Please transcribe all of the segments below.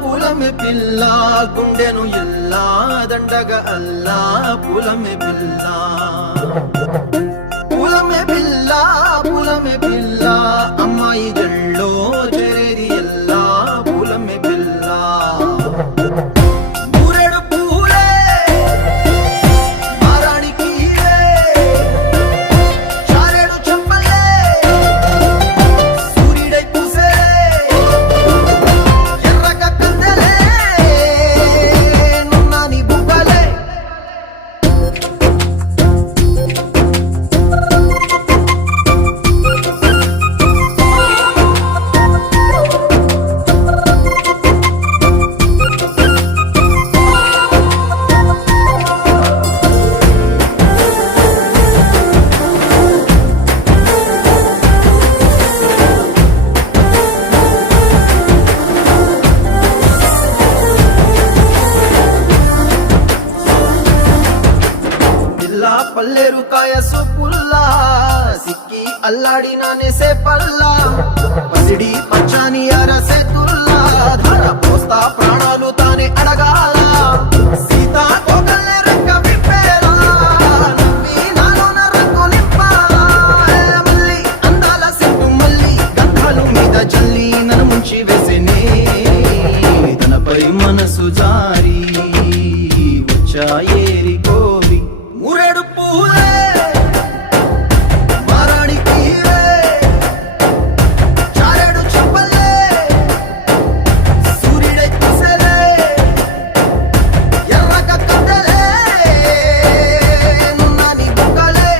పూలమే పిల్ల గుండెను ఇల్లా దండగ అల్లా పూలమే పిల్ల అమ్మాయి జల్లో చేరేది ఎల్లా పూలమే పిల్ల ఊరెడు పూలే మారానికి చారెడు చెప్పలే సూర్యుడై పూసే ఎర్రగ కందలే నున్నాని బుగ్గలే పల్లేరు కాయ సొప్పుల్లా సిక్కి అల్లాడినానే సే పల్లా పసిడి పచ్చాని అరసే తుల్లా ధర పోస్తా ప్రాణాలు తానే అడగాల సీతా కోకల్లే రెక్క విప్పేలా నవ్వి నాలోన రంగు నింపాలా మల్లి అందాల సెట్టు మల్లి గంధాలు మీద జల్లి నన్ను ముంచి వేసేనే తనపై మనసు జారి వచ్చా ఏరి కోరి మురెడు పూలే మారానికి చారెడు చెప్పలే సూర్యుడై పూసలే ఎర్రగ కందలే నున్నాని బుగ్గలే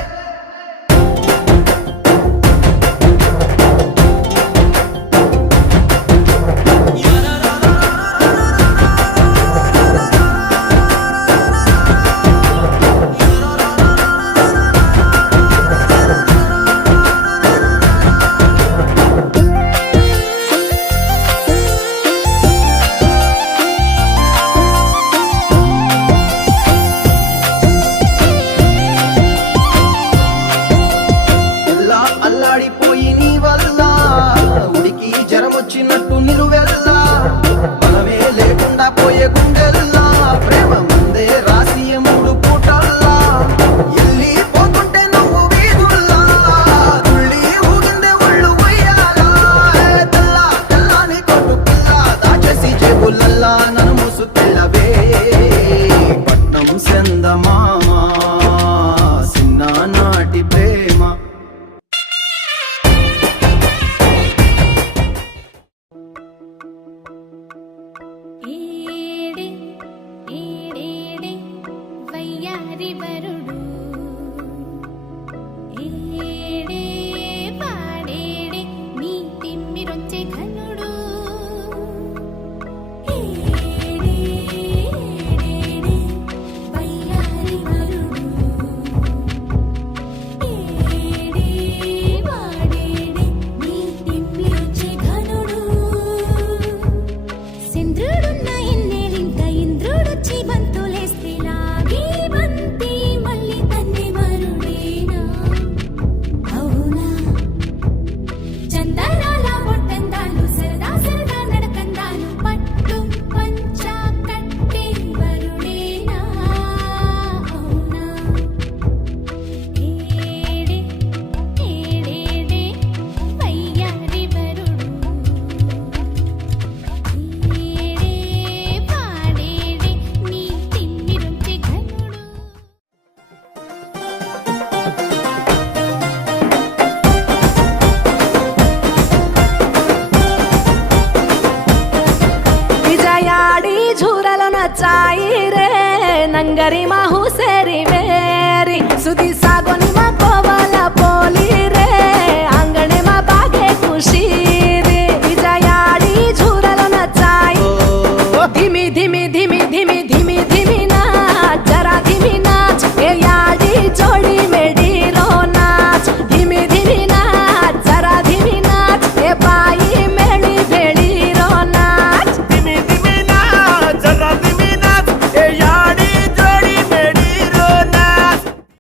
అల్లాడిపోయి నీ వల్ల ఉడికి జరమొచ్చినట్టు నిలువెల్లా బలమే లేకుండా పోయే గుండెల్లా ప్రేమ ముందే రాసి మూడు పూటల్లా ఎల్లి పోతుంటే నువ్వు వీధుల్లా తుళ్ళి ఊగిందే ఒళ్ళు ఉయ్యాలా తెల్లాని కొట్టు పిల్ల దాచేసి జేబులల్లా నన్ను మూసుకెళ్ళవే పట్నం సెందమామా చిన్ననాటి ప్రేమ ನಂಗರಿ ಮಾಹು ಸೇರಿ ಬೇರಿ ಸುದಿ ಸಾಧ